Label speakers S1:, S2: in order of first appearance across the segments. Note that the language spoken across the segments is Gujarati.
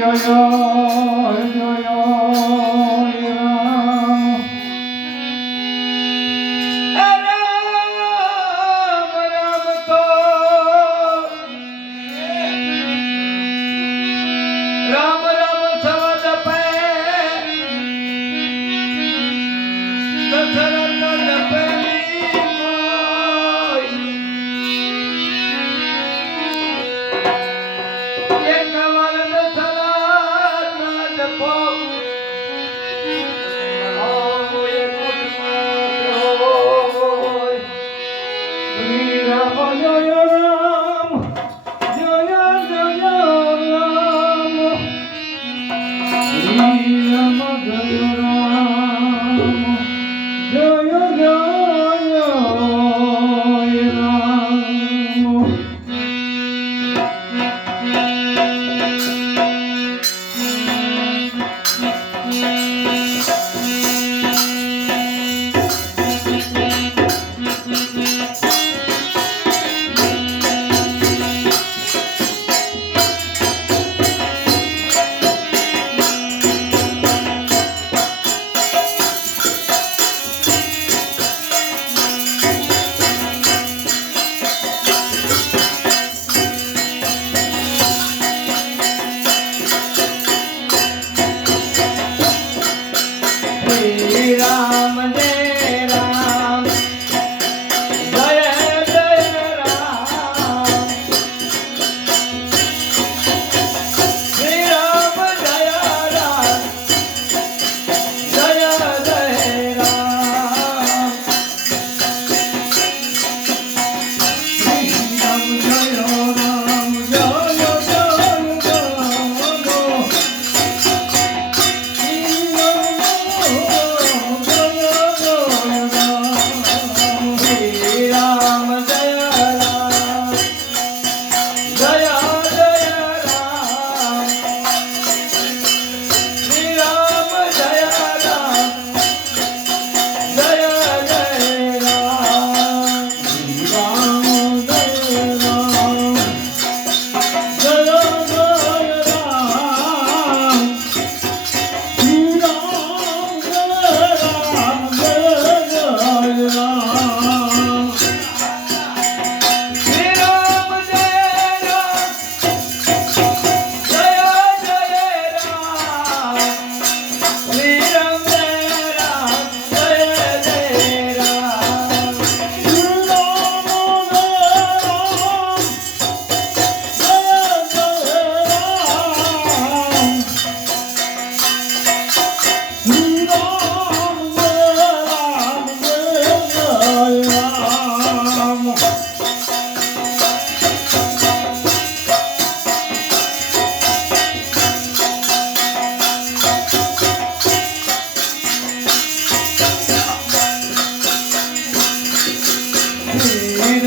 S1: জয় জয়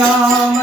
S1: राम